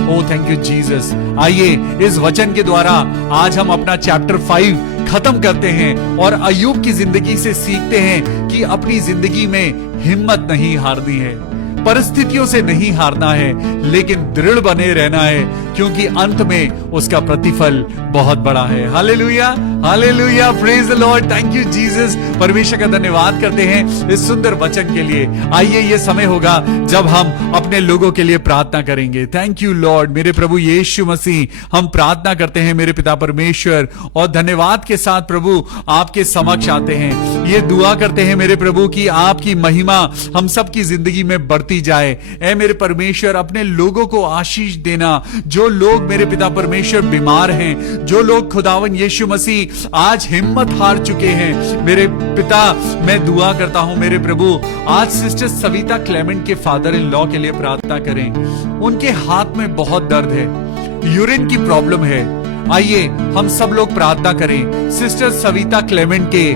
ओ थैंक यू जीसस। आइए इस वचन के द्वारा आज हम अपना चैप्टर 5 खत्म करते हैं और अय्यूब की जिंदगी से सीखते हैं कि अपनी जिंदगी में हिम्मत नहीं हारनी है, परिस्थितियों से नहीं हारना है, लेकिन दृढ़ बने रहना है, क्योंकि अंत में उसका प्रतिफल बहुत बड़ा है। Hallelujah, hallelujah, praise the Lord, thank you Jesus. परमेश्वर का धन्यवाद करते हैं इस सुंदर वचन के लिए। आइए ये समय होगा जब हम अपने लोगों के लिए प्रार्थना करेंगे। थैंक यू लॉर्ड, मेरे प्रभु यीशु मसीह, हम प्रार्थना करते हैं मेरे पिता परमेश्वर, और धन्यवाद के साथ प्रभु आपके समक्ष आते हैं। ये दुआ करते हैं मेरे प्रभु की आपकी महिमा हम सबकी जिंदगी में बढ़ती जाए। ऐ मेरे परमेश्वर, अपने लोगों को आशीष देना, जो लोग मेरे पिता परमेश्वर बीमार हैं, जो लोग खुदावन यीशु मसीह आज हिम्मत हार चुके हैं, मेरे पिता मैं दुआ करता हूं मेरे प्रभु, आज सिस्टर सविता क्लेमेंट के फादर इन लॉ के लिए प्रार्थना करें। उनके हाथ में बहुत दर्द है, यूरिन की प्रॉब्लम है। आइए हम सब लोग प्रार्थना करें सिस्टर सविता क्लेमेंट के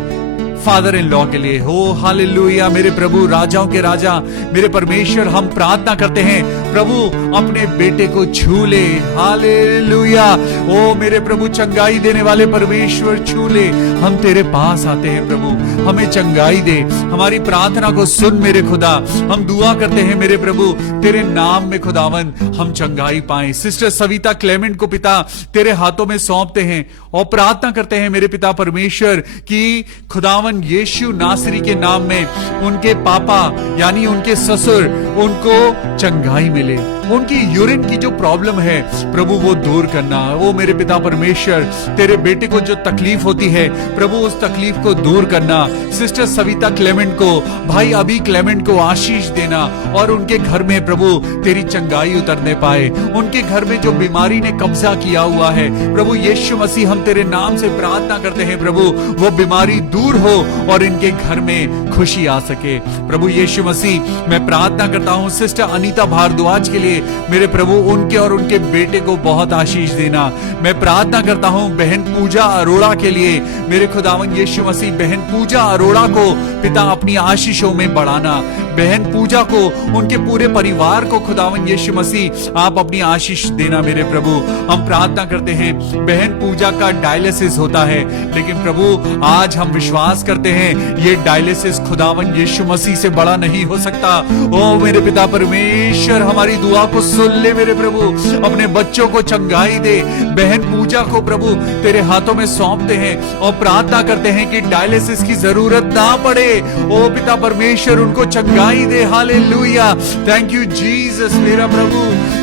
फादर इन लॉ के लिए। हो हालेलुया। मेरे प्रभु, राजाओं के राजा, मेरे परमेश्वर, हम प्रार्थना करते हैं प्रभु अपने बेटे को छू ले। हालेलुया। ओ मेरे प्रभु, चंगाई देने वाले परमेश्वर, छू ले। हम तेरे पास आते हैं प्रभु, हमें चंगाई दे, हमारी प्रार्थना को सुन मेरे खुदा। हम दुआ करते हैं मेरे प्रभु, तेरे नाम में खुदावन हम चंगाई पाएं। सिस्टर सविता क्लेमेंट को पिता तेरे हाथों में सौंपते हैं और प्रार्थना करते हैं मेरे पिता परमेश्वर कि खुदावन यीशु नासरी के नाम में उनके पापा यानी उनके ससुर उनको चंगाई में मिले, उनकी यूरिन की जो प्रॉब्लम है प्रभु वो दूर करना। ओ मेरे पिता परमेश्वर, तेरे बेटे को जो तकलीफ होती है प्रभु उस तकलीफ को दूर करना। सिस्टर सविता क्लेमेंट को, भाई अभी क्लेमेंट को आशीष देना और उनके घर में प्रभु तेरी चंगाई उतरने पाए। उनके घर में जो बीमारी ने कब्जा किया हुआ है प्रभु यीशु मसीह, हम तेरे नाम से प्रार्थना करते हैं प्रभु वो बीमारी दूर हो और इनके घर में खुशी आ सके। प्रभु यीशु मसीह, मैं प्रार्थना करता हूँ सिस्टर अनीता भारद्वाज के लिए, मेरे प्रभु उनके और उनके बेटे को बहुत आशीष देना। मैं प्रार्थना करता हूँ बहन पूजा अरोड़ा के लिए, मेरे खुदावन यीशु मसीह बहन पूजा अरोड़ा को पिता अपनी आशीषों में बढ़ाना। बहन पूजा को, उनके पूरे परिवार को खुदावन यीशु मसीह आप अपनी आशीष देना। मेरे प्रभु हम प्रार्थना करते हैं, बहन पूजा का डायलिसिस होता है, लेकिन प्रभु आज हम विश्वास करते हैं ये डायलिसिस खुदावन यीशु मसीह से बड़ा नहीं हो सकता। ओ मेरे पिता परमेश्वर, हमारी दुआ को सुन ले मेरे प्रभु, अपने बच्चों को चंगाई दे। बहन पूजा को प्रभु तेरे हाथों में सौंपते हैं और प्रार्थना करते हैं कि डायलिसिस की जरूरत ना पड़े। ओ पिता परमेश्वर उनको चंगाई दे। हालेलुया, थैंक यू जीसस मेरा प्रभु।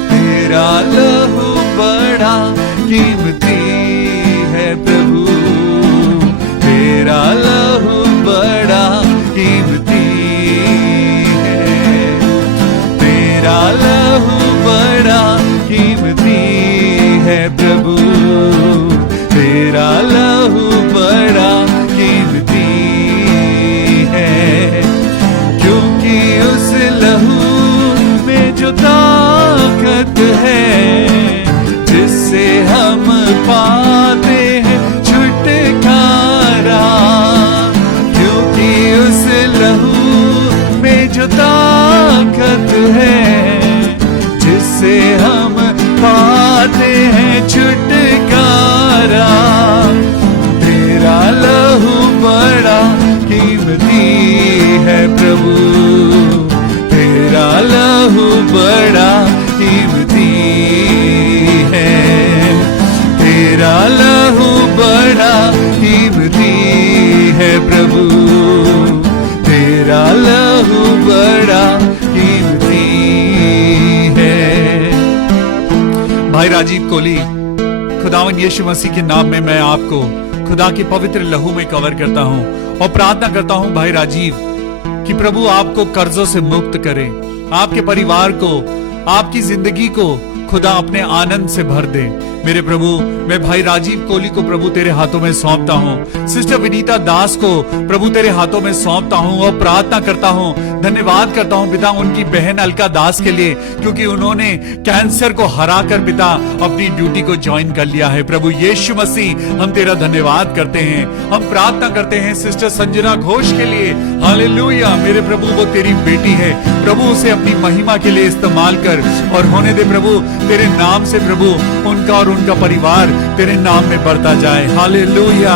तेरा लहू बड़ा कीमती है प्रभु, तेरा लहू बड़ा कीमती है, तेरा लहू बड़ा कीमती है प्रभु, तेरा लहू बड़ा कीमती है। क्योंकि उस लहू में जो ताकत है जिससे हम पाते हैं छुटकारा, क्योंकि उस लहू में जो ताकत है जिससे हम पाते हैं छुटकारा, तेरा लहू बड़ा कीमती है प्रभु, तेरा लहू बड़ा कीमती है, तेरा लहू बड़ा कीमती है प्रभु, तेरा लहू बड़ा कीमती है। भाई राजीव कोहली, खुदावन यीशु मसीह के नाम में मैं आपको खुदा के पवित्र लहू में कवर करता हूं और प्रार्थना करता हूं भाई राजीव कि प्रभु आपको कर्जों से मुक्त करे, आपके परिवार को, आपकी जिंदगी को खुदा अपने आनंद से भर दे। मेरे प्रभु मैं भाई राजीव कोहली को प्रभु तेरे हाथों में सौंपता हूँ, सिस्टर विनीता दास को प्रभु तेरे हाथों में सौंपता हूँ और प्रार्थना करता हूँ, धन्यवाद करता हूँ पिता उनकी बहन अलका दास के लिए, क्योंकि उन्होंने कैंसर को हराकर पिता अपनी ड्यूटी को ज्वाइन कर लिया है। प्रभु यीशु मसीह हम तेरा धन्यवाद करते हैं। हम प्रार्थना करते हैं सिस्टर संजना घोष के लिए, हालेलुया मेरे प्रभु वो तेरी बेटी है, प्रभु उसे अपनी महिमा के लिए इस्तेमाल कर और होने दे प्रभु तेरे नाम से प्रभु उनका और उनका परिवार तेरे नाम में बढ़ता जाए। हालेलुया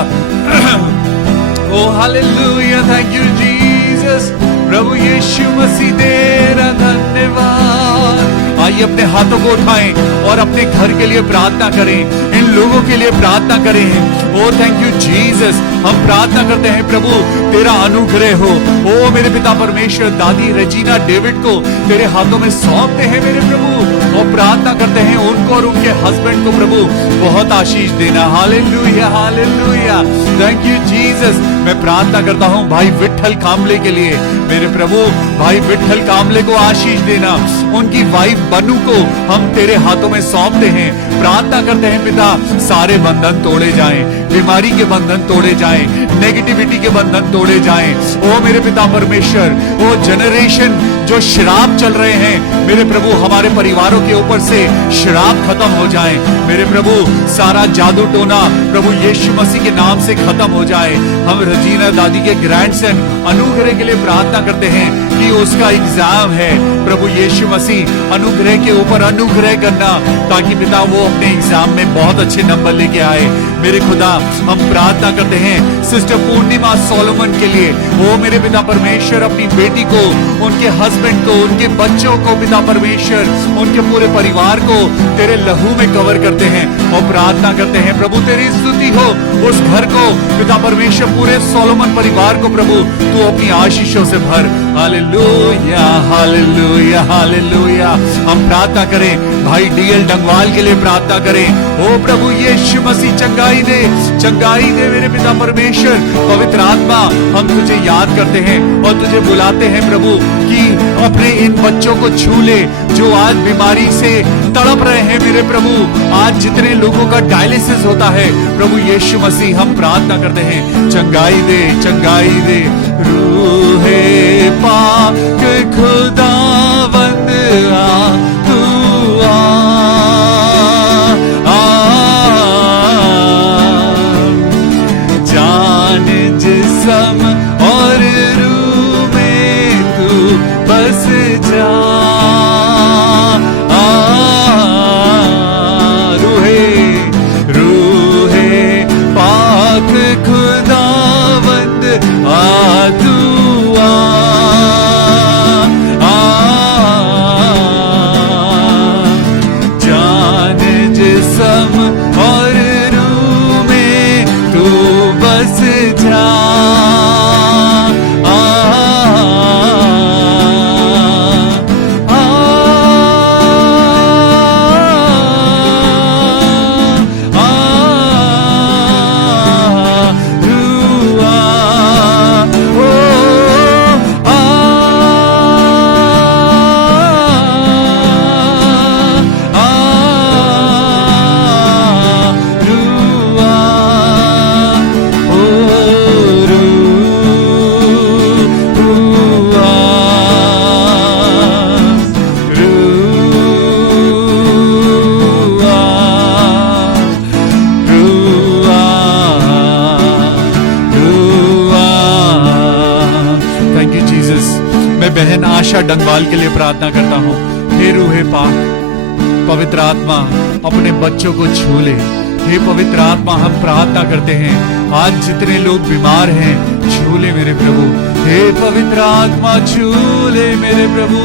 ओ हालेलुया, थैंक यू जीसस। प्रभु यीशु मसीह तेरा धन्यवाद। आइए अपने हाथों को उठाएं और अपने घर के लिए प्रार्थना करें, इन लोगों के लिए प्रार्थना करें। ओ थैंक यू जीसस। हम प्रार्थना करते हैं प्रभु तेरा अनुग्रह हो। ओ मेरे पिता परमेश्वर दादी रेजिना डेविड को तेरे हाथों में सौंपते हैं मेरे प्रभु और प्रार्थना करते हैं उनको और उनके हस्बैंड को प्रभु बहुत आशीष देना। Hallelujah hallelujah, thank you Jesus. मैं प्रार्थना करता हूँ भाई विठल कामले के लिए, मेरे प्रभु भाई विठल कामले को आशीष देना, उनकी वाइफ बनू को हम तेरे हाथों में सौंपते हैं। प्रार्थना करते हैं पिता सारे बंधन तोड़े जाएं, बीमारी के बंधन तोड़े जाएं, नेगेटिविटी के बंधन तोड़े जाएं। ओ मेरे पिता परमेश्वर, ओ जनरेशन जो शराब चल रहे हैं मेरे प्रभु हमारे परिवारों के ऊपर से शराब खत्म हो जाए। मेरे प्रभु सारा जादू टोना प्रभु यीशु मसीह के नाम से खत्म हो जाए। हम रजीना दादी के ग्रैंडसन अनुग्रह के लिए प्रार्थना करते हैं कि उसका एग्जाम है, प्रभु यीशु मसीह अनुग्रह के ऊपर अनुग्रह करना ताकि पिता वो अपने एग्जाम में बहुत अच्छे नंबर लेके आए। मेरे खुदा हम प्रार्थना करते हैं सिस्टर पूर्णिमा सोलोमन के लिए। वो मेरे पिता परमेश्वर अपनी बेटी को, उनके हस्बैंड को, उनके बच्चों को पिता परमेश्वर उनके पूरे परिवार को तेरे लहू में कवर करते हैं और प्रार्थना करते हैं प्रभु तेरी स्तुति हो उस घर को पिता परमेश्वर, पूरे सोलोमन परिवार को प्रभु तू अपनी आशीषों से भर। हालेलुया हालेलुया हालेलुया हम प्रार्थना करें, भाई डीएल डंगवाल के लिए प्रार्थना करें। ओ प्रभु यीशु मसीह चंगाई दे मेरे पिता परमेश्वर। पवित्र आत्मा, हम तुझे याद करते हैं और तुझे बुलाते हैं प्रभु कि अपने इन बच्चों को छू ले जो आज बीमारी से तड़प रहे हैं मेरे प्रभु। आज जितने लोगों का डायलिसिस होता है प्रभु यीशु मसीह, हम प्रार्थना करते हैं, चंगाई दे रूहे पाक खुदावंद आ तू जान जिस्म और रूह में तू बस जा। रूहे पाक खुदावंद आ तू जान जिस्म और रूह में तू बस जा। बहन आशा डंगवाल के लिए प्रार्थना करता हूँ। हे रूहे पाक, पवित्र आत्मा अपने बच्चों को छू ले। हे पवित्र आत्मा, हम प्रार्थना करते हैं आज जितने लोग बीमार हैं छू ले मेरे प्रभु। हे पवित्र आत्मा छू ले मेरे प्रभु।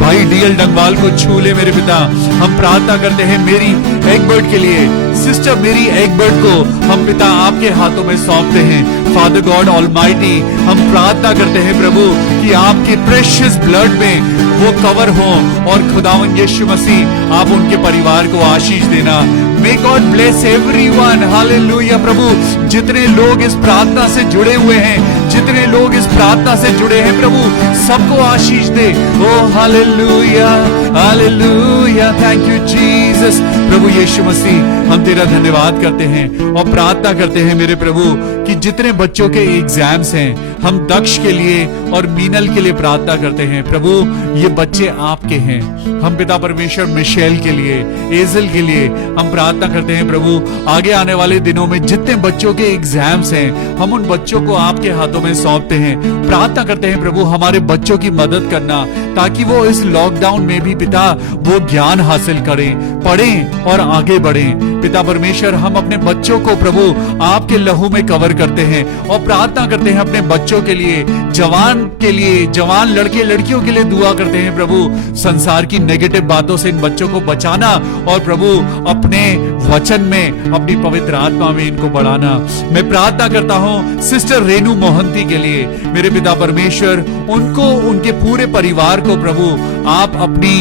भाई डीएल डंगवाल को छू ले मेरे पिता। हम प्रार्थना करते हैं मेरी एगबर्ट के लिए, सिस्टर मेरी एगबर्ट को हम पिता आपके हाथों में सौंपते हैं। फादर गॉड ऑलमाइटी, हम प्रार्थना करते हैं प्रभु कि आपके प्रेशियस ब्लड में वो कवर हो और खुदावन यीशु मसीह आप उनके परिवार को आशीष देना। May God bless everyone. Hallelujah प्रभु, जितने लोग इस प्रार्थना से जुड़े हुए हैं, जितने लोग इस प्रार्थना से जुड़े हैं प्रभु, सबको आशीष दे। ओ hallelujah hallelujah, thank you Jesus. प्रभु यीशु मसीह, हम तेरा धन्यवाद करते हैं और प्रार्थना करते हैं मेरे प्रभु कि जितने बच्चों के एग्जाम्स हैं, हम दक्ष के लिए और मीनल के लिए प्रार्थना करते हैं प्रभु। ये बच्चे आपके हैं। हम पिता परमेश्वर मिशेल के लिए, एजल के लिए हम प्रार्थना करते हैं प्रभु। आगे आने वाले दिनों में जितने बच्चों के एग्जाम्स हैं, हम उन बच्चों को आपके हाथों में सौंपते हैं। प्रार्थना करते हैं प्रभु हमारे बच्चों की मदद करना, ताकि वो इस लॉकडाउन में भी पिता वो ज्ञान हासिल करें, पढ़ें और आगे बढ़ें। पिता परमेश्वर, हम अपने बच्चों को प्रभु आपके लहू में कवर करते हैं और प्रार्थना करते हैं अपने बच्चों के लिए, जवान लड़के लड़कियों के लिए दुआ करते हैं प्रभु। संसार की नेगेटिव बातों से इन बच्चों को बचाना और प्रभु अपने वचन में, अपनी पवित्र आत्मा में इनको बढ़ाना। मैं प्रार्थना करता हूँ सिस्टर रेनू मोहंती के लिए मेरे पिता परमेश्वर, उनको, उनके पूरे परिवार को प्रभु आप अपनी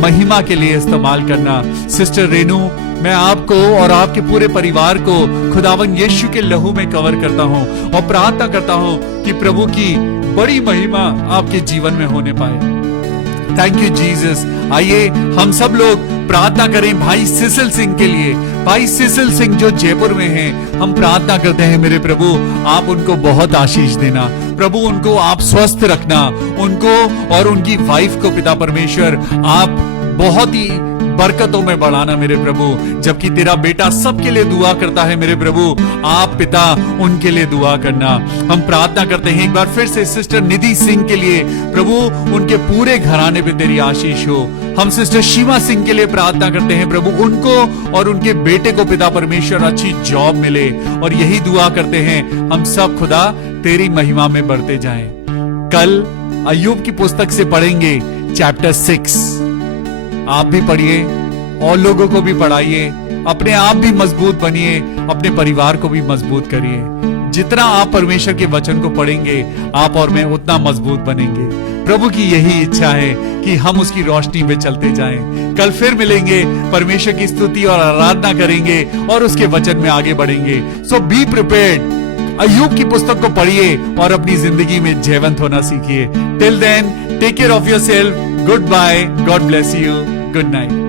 महिमा के लिए इस्तेमाल करना। सिस्टर रेनू, मैं आपको और आपके पूरे परिवार को खुदावन यीशु के लहू में कवर करता हूँ और प्रार्थना करता हूँ कि प्रभु की बड़ी महिमा आपके जीवन में होने पाए। Thank you Jesus. आइए हम सब लोग प्रार्थना करें भाई सिसिल सिंह के लिए। भाई सिसिल सिंह जो जयपुर में हैं, हम प्रार्थना करते हैं मेरे प्रभु आप उनको बहुत आशीष देना प्रभु, उनको आप स्वस्थ रखना, उनको और उनकी वाइफ को पिता परमेश्वर आप बहुत ही बरकतों में बढ़ाना मेरे प्रभु। जबकि तेरा बेटा सबके लिए दुआ करता है मेरे प्रभु, आप पिता उनके लिए दुआ करना। हम प्रार्थना करते हैं एक बार फिर से सिस्टर निधि सिंह के लिए प्रभु, उनके पूरे घराने पे तेरी आशीष हो। हम सिस्टर शिवा सिंह के लिए प्रार्थना करते हैं प्रभु, उनको और उनके बेटे को पिता परमेश्वर अच्छी जॉब मिले और यही दुआ करते हैं हम सब खुदा तेरी महिमा में बढ़ते जाएं। कल अय्यूब की पुस्तक से पढ़ेंगे चैप्टर 6। आप भी पढ़िए और लोगों को भी पढ़ाइए, अपने आप भी मजबूत बनिए, अपने परिवार को भी मजबूत करिए। जितना आप परमेश्वर के वचन को पढ़ेंगे, आप और मैं उतना मजबूत बनेंगे। प्रभु की यही इच्छा है कि हम उसकी रोशनी में चलते जाएं। कल फिर मिलेंगे, परमेश्वर की स्तुति और आराधना करेंगे और उसके वचन में आगे बढ़ेंगे। सो बी प्रिपेयर्ड। अय्यूब की पुस्तक को पढ़िए और अपनी जिंदगी में जयवंत होना सीखिए। Till then, take care of yourself. Goodbye, God bless you, good night.